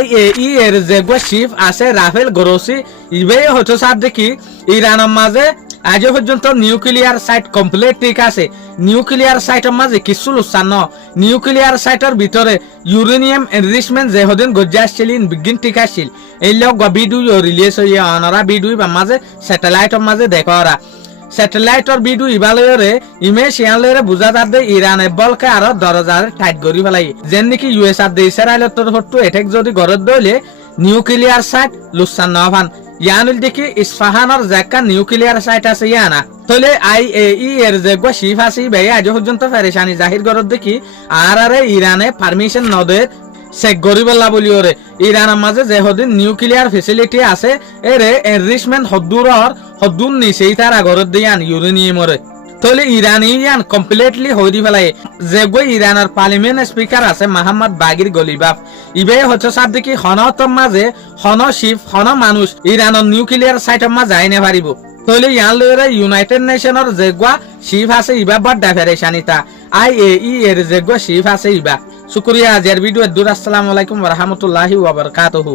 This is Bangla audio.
IAEA এর যে চিফ আছে রাফেল গ্রোসি ইবে হচ্ছে সার দেখি ইরানের মাঝে আজ পর্যন্ত নিউক্লিয়ার সাইট কমপ্লিট ঠিক আছে নিউক্লিয়ার সাইটের মাঝে কিছু লুসান নিউক্লিয়ার সাইটের ভিতরে ইউরেনিয়াম এনরিচমেন্ট যে হদিন গজ্জা আসছিল বিগিন ঠিক আসছিল এই লোক ভিডিও রিলিজ হয়ে অনারা ভিডিও মাঝে স্যাটেলাইটের মাঝে দেখরা স্যাটেলাইটর ভিডিও ইবালয়রে ইমেজ ইয়ালরে বুঝা যাবে ইরানে বলকে আরো 10,000 টাইট করি ফেলাই যেন নাকি ইউএস আর ইসরায়েলের তরফটো এটেক যদি গরত দইলে নিউক্লিয়ার সাইট লুসান নভান ইয়ানুল দেখি ইসফাহানের জায়গা নিউক্লিয়ার সাইট আছে ইয়ানা তাহলে IAEA এর যে চিফ আছে ভাই আজ পর্যন্ত পেরেশানি জাহির গরত দেখি আর ইরানে পারমিশন নদে চেক গরিবল্লা বলি ওরে ইরানের মাঝে যে হদিন নিউক্লিয়ার ফেসিলিটি আছে এরে এনরিচমেন্ট হদ্দুর নিচেই তার আগরত দিয়ান ইউরেনিয়ামরে তাহলে ইরানিয়ান কমপ্লিটলি হইরি ফেলাই যে ইরানের পার্লিমেন্ট স্পিকার আছে মোহাম্মদ বাগির গলিবাফ ইবে হচ্ছে সার দেখি হনতর মাঝে হন শিপ হন মানুষ ইরানের নিউক্লিয়ার সাইটের মাঝে আইনে পারিব তাহলে ইয়ান লইরে ইউনাইটেড নেশনের যে শিপ আছে ইবা বড় ফেরেশানিতা IAEA এর যে শিপ আছে ইবা শুকরিয়া আজের ভিডিও দূর আসসালামু আলাইকুম ওয়া রাহমাতুল্লাহি ওয়া বারাকাতুহু।